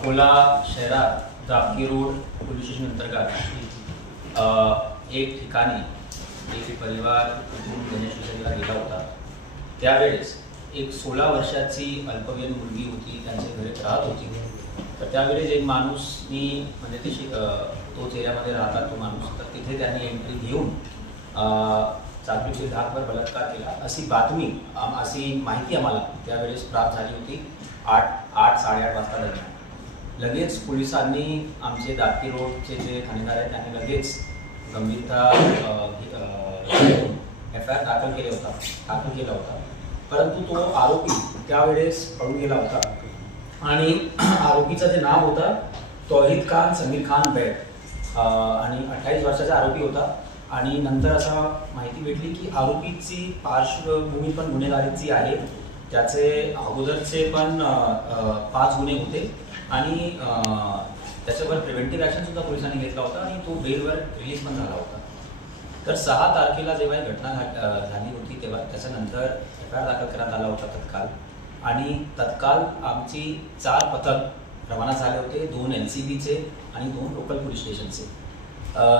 अकोला शहरात Dapki road police station अंतर्गत एक ठिकाणी एक परिवार गणेश विसर्जनाला गेला होता। त्यावेळेस एक 16 वर्षाची अल्पवयीन मुलगी होती, त्यांच्या घरी राहत होती। तर त्यावेळेस एक माणूस म्हणजे तोच एरियामध्ये राहतात तो माणूस, तर तिथे त्यांनी एंट्री घेऊन चाकूचे धाकभर बलात्कार केला अशी बातमी अशी माहिती आम्हाला त्यावेळेस प्राप्त झाली होती 8-8:30 वाजता दरम्यान। लगेच पोलिसांनी आमचे दापकी रोडचे जे ठाणेदार आहेत त्यांनी लगेच गंभीरता FIR दाखल केला होता। परंतु तो आरोपी त्यावेळेस पळून गेला होता आणि आरोपीचं जे नाव होतं तौहीद खान समीर खान बैग आणि 28 वर्षाचा आरोपी होता। आणि नंतर असा माहिती भेटली की आरोपीची पार्श्वभूमी पण गुन्हेगारीची आहे, त्याचे अगोदरचे पण 5 गुन्हे होते आणि त्याच्यावर प्रिव्हेंटिव्ह ॲक्शन सुद्धा पोलिसांनी घेतला होता आणि तो बेलवर रिलीज पण झाला होता। तर 6 तारखेला जेव्हा ही घटना झाली होती तेव्हा त्याच्यानंतर FIR दाखल करण्यात आला होता तत्काल, आणि तत्काल आमची 4 पथक रवाना झाले होते, 2 LCBचे आणि 2 लोकल पोलीस स्टेशनचे।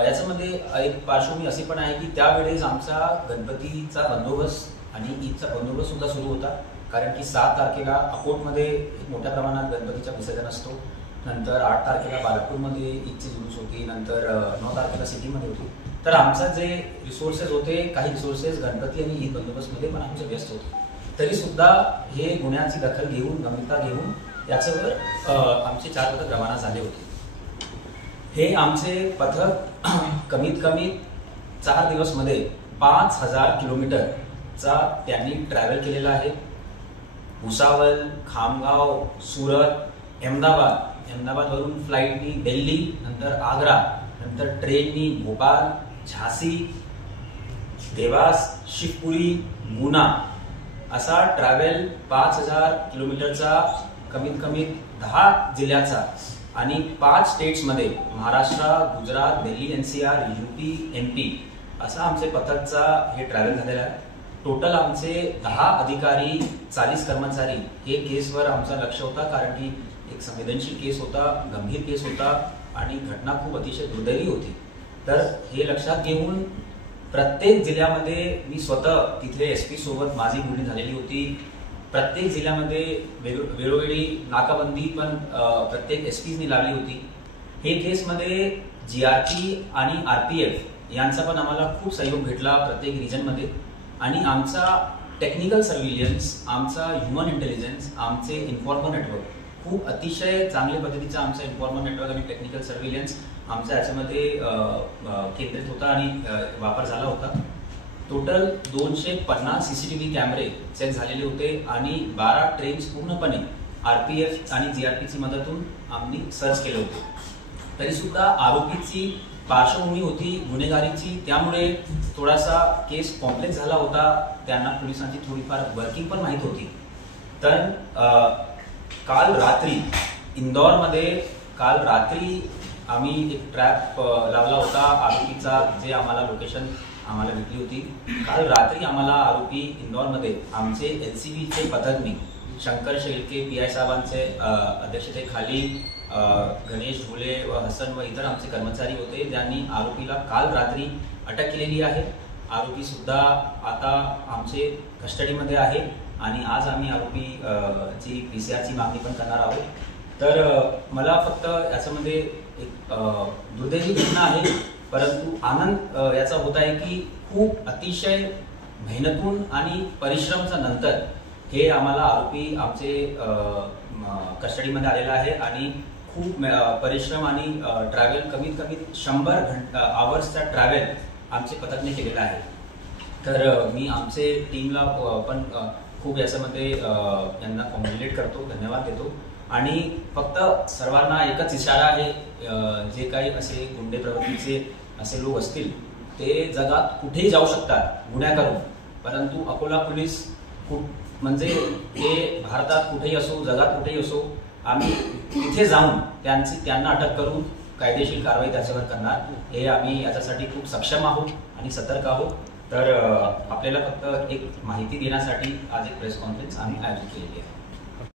याच्यामध्ये एक पार्श्वभूमी अशी पण आहे की त्यावेळेस आमचा गणपतीचा बंदोबस्त आणि ईदचा बंदोबस्त सुद्धा सुरू होता, कारण की 7 तारखेला अकोटमध्ये मोठ्या प्रमाणात गणपतीचा विसर्जन असतो, नंतर 8 तारखेला बाळापूरमध्ये ईदची जुलूस होती, नंतर 9 तारखेला सिटीमध्ये होती। तर आमचा जे रिसोर्सेस होते, काही रिसोर्सेस गणपती आणि ईद बंदोबस्तमध्ये पण आमचे व्यस्त होते, तरी सुद्धा हे गुन्ह्याची दखल घेऊन गंभीरता घेऊन याच्यावर आमचे 4 पथक रवाना झाले होते। हे आमचे पथक कमीत कमी 4 दिवसमध्ये 5000 किलोमीटरचा त्यांनी ट्रॅव्हल केलेला आहे। भुसावळ, खामगाव, सुरत, अहमदाबादवरून फ्लाईटनी दिल्ली, नंतर आग्रा, नंतर ट्रेननी भोपाळ, झांसी, देवास, शिवपुरी, गुना असा ट्रॅव्हल 5000 किलोमीटरचा कमीत कमी 10 जिल्ह्याचा आणि 5 स्टेट्समध्ये Maharashtra, Gujarat, Delhi, NCR, UP, MP असा आमचे पथकचा हे ट्रॅव्हल झालेला आहे। टोटल आमचे 10 अधिकारी, 40 कर्मचारी हे केसवर आमचा लक्ष होता, कारण की एक संवेदनशील केस होता, गंभीर केस होता आणि घटना खूप अतिशय दुर्दैवी होती। तर हे लक्षात घेऊन प्रत्येक जिल्ह्यामध्ये मी स्वतः तिथे SP सोबत माझी बोलणी झालेली होती। प्रत्येक जिल्ह्यामध्ये वेळोवेळी नाकाबंदी पण प्रत्येक SPनी लावली होती। हे केसमध्ये GRP आणि RPF यांचा पण आम्हाला खूप सहयोग भेटला प्रत्येक रिजनमध्ये, आणि आमचा टेक्निकल सर्व्हिलन्स, आमचा ह्युमन इंटेलिजन्स, आमचे इन्फॉर्मर नेटवर्क खूप अतिशय चांगल्या पद्धतीचा आमचा इन्फॉर्मर नेटवर्क आणि टेक्निकल सर्व्हिलन्स आमचा याच्यामध्ये केंद्रित होता आणि वापर झाला होता। टोटल 250 CCTV कॅमेरे चेक झालेले होते आणि 12 ट्रेन्स पूर्णपणे RPF आणि GRPची मदतून आम्ही सर्च केले होते। तरी सुद्धा आरोपीची पार्श्वभूमी होती गुन्हेगारीची, त्यामुळे थोडासा केस कॉम्प्लेक्स झाला होता। त्यांना पोलिसांची थोडीफार वर्किंग पण माहीत होती। तर काल रात्री इंदौरमध्ये आम्ही एक ट्रॅप लावला होता आरोपीचा, जे आम्हाला लोकेशन आम्हाला भेटली होती। काल रात्री आम्हाला आरोपी इंदौरमध्ये आमचे LCBचे पथकनी शंकर शेळके PI साहेबांचे अध्यक्षतेखाली गणेश ढोले व हसन व इतर आमचे कर्मचारी होते, ज्यांनी आरोपीला काल रात्री अटक केलेली आहे। आरोपी सुद्धा आता आमचे कस्टडीमध्ये आहे आणि आज आम्ही आरोपीची PCR मागणी पण करणार आहोत। तर मला फक्त याच्यामध्ये एक दुर्दैवी घटना आहे, परंतु आनंद याचा होत आहे की खूप अतिशय मेहनतून आणि परिश्रमच्या नंतर हे आम्हाला आरोपी आमचे कस्टडीमध्ये आलेला आहे आणि खूप परिश्रम आणि ट्रॅव्हल कमीत कमी 100 आवर्सचा ट्रॅव्हल आमचे पथकने केलेला आहे। तर मी आमचे टीमला पण खूप याच्यामध्ये यांना कॉंग्रॅच्युलेट करतो, धन्यवाद देतो आणि फक्त सर्वांना एकच इशारा आहे, जे काही असे गुंडे प्रवृत्तीचे असे लोक असतील ते जगात कुठेही जाऊ शकतात गुन्हा करून, परंतु अकोला पोलीस म्हणजे ते भारतात कुठेही असो, जगात कुठेही असो, आम्ही तिथे जाऊन त्यांना अटक करून कायदेशीर कारवाई त्याच्यावर करणार, हे आम्ही याच्यासाठी खूप सक्षम आहोत आणि सतर्क आहोत। तर आपल्याला फक्त एक माहिती देण्यासाठी आज एक प्रेस कॉन्फरन्स आम्ही आयोजित केलेली आहे।